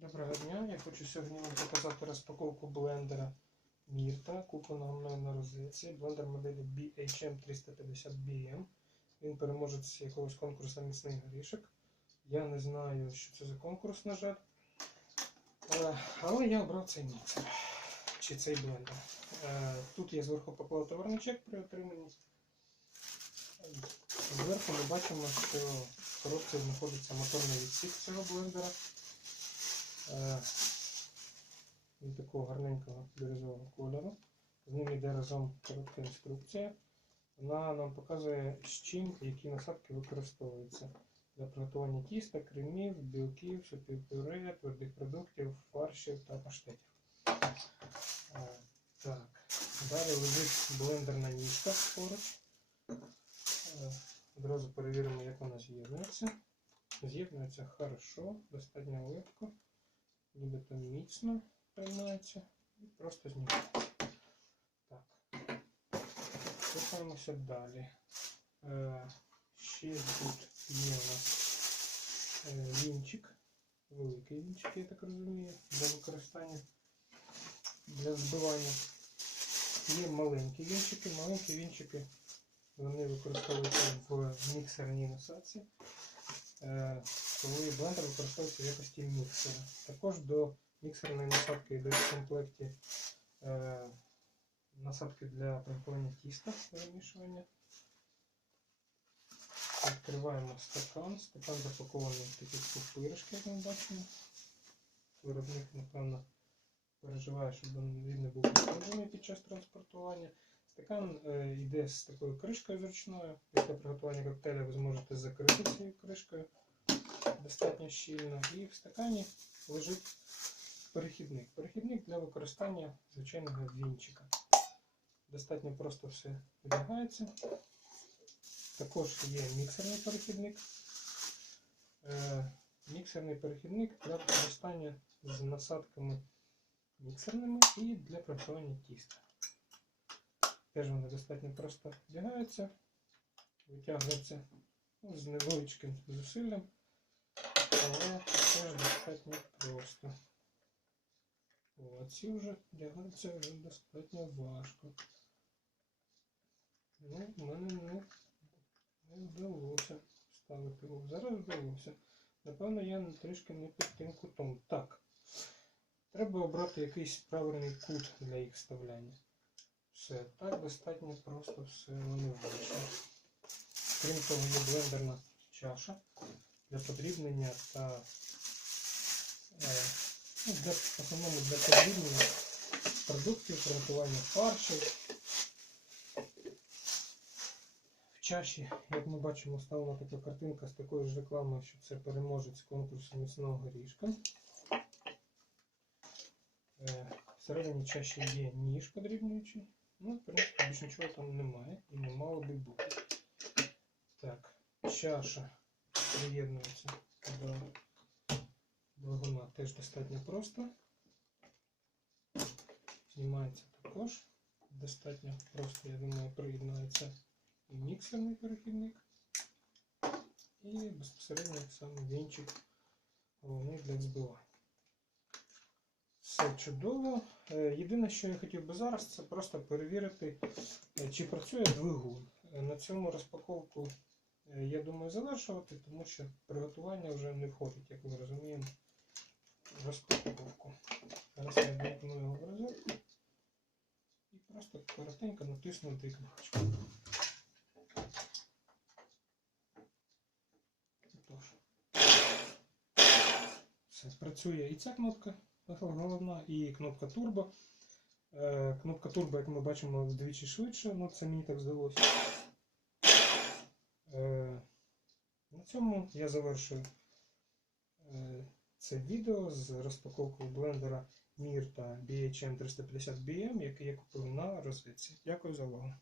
Доброго дня. Я хочу сьогодні вам показати розпаковку блендера Мірта, купленого мною на розетці. Блендер моделі BHM 350BM. Він переможець якогось конкурсу міцний горішок. Я не знаю, що це за конкурс, на жаль. Е, Але я обрав цей міксер. Чи цей блендер. Е, Тут є зверху поклав товарний чек при отриманні. Зверху ми бачимо, що в коробці знаходиться моторний відсік цього блендера. Е, Він такого гарненького бірюзового кольору. З ним йде разом коротка інструкція. Вона нам показує, з чим які насадки використовуються для приготування тіста, кремів, білків, супів пюре, твердих продуктів, фаршів та паштетів. Е, Так, далі лежить блендерна ніжка поруч. Е, Одразу перевіримо, як вона з'єднується. З'єднується хорошо, достатньо легко, нібито міцно приймається і просто знімається. Так. Рухаємося далі. Е, ще тут є у нас е, вінчик, великий вінчик, я так розумію, для використання для збивання. Є маленькі вінчики. Маленькі вінчики вони використовуються в міксерній насадці, е, коли блендер використовується в якості міксера. Також до міксерної насадки йдуть в комплекті е, насадки для приготування тіста вимішування. Відкриваємо стакан. Стакан запакований в такі пупиришки, як ми бачимо. Виробник, напевно, переживає, щоб він не був пошкоджений під час транспортування. Стакан е, йде з такою кришкою зручною. Після приготування коктейля ви зможете закрити цією кришкою достатньо щільно. І в стакані лежить перехідник. Перехідник для використання звичайного вінчика. Достатньо просто все одягається. Також є міксерний перехідник. Е, Міксерний перехідник для використання з насадками міксерними і для приготування тіста. Теж вони достатньо просто вдягаються, витягуються ну, з невеличким зусиллям, але теж достатньо просто. О, ці вже вдягаються вже достатньо важко. Ну, в мене не, не вдалося ставити. О, зараз вдалося. Напевно, я трішки не під тим кутом. Так. Треба обрати якийсь правильний кут для їх вставляння. Все, так достатньо просто все вони вийшло. Крім того, є блендерна чаша для подрібнення та е, ну, для, в основному для подрібнення продуктів, приготування фаршів. В чаші, як ми бачимо, ставлена така картинка з такою ж рекламою, що це переможець конкурсу міцного горішка. Е, Всередині чаші є ніж подрібнюючий. Ну, в принципі, більш нічого там немає і не мало би бути. Так, чаша приєднується до двигуна теж достатньо просто. Знімається також. Достатньо просто, я думаю, приєднується і міксерний перехідник. І безпосередньо саме вінчик головний для збивання. Все чудово. Е, Єдине, що я хотів би зараз, це просто перевірити, е, чи працює двигун. Е, На цьому розпаковку, я думаю, завершувати, тому що приготування вже не входить, як ми розуміємо, в розпаковку. Зараз я вимкну його в розетку і просто коротенько натисну дві кнопочки. Тож. Все, спрацює і ця кнопка головна, і кнопка турбо. Е, Кнопка турбо, як ми бачимо, вдвічі швидше, ну це мені так здалося. Е, На цьому я завершую е, це відео з розпаковкою блендера Mirta BHM 350BM, який я купив на розвідці. Дякую за увагу.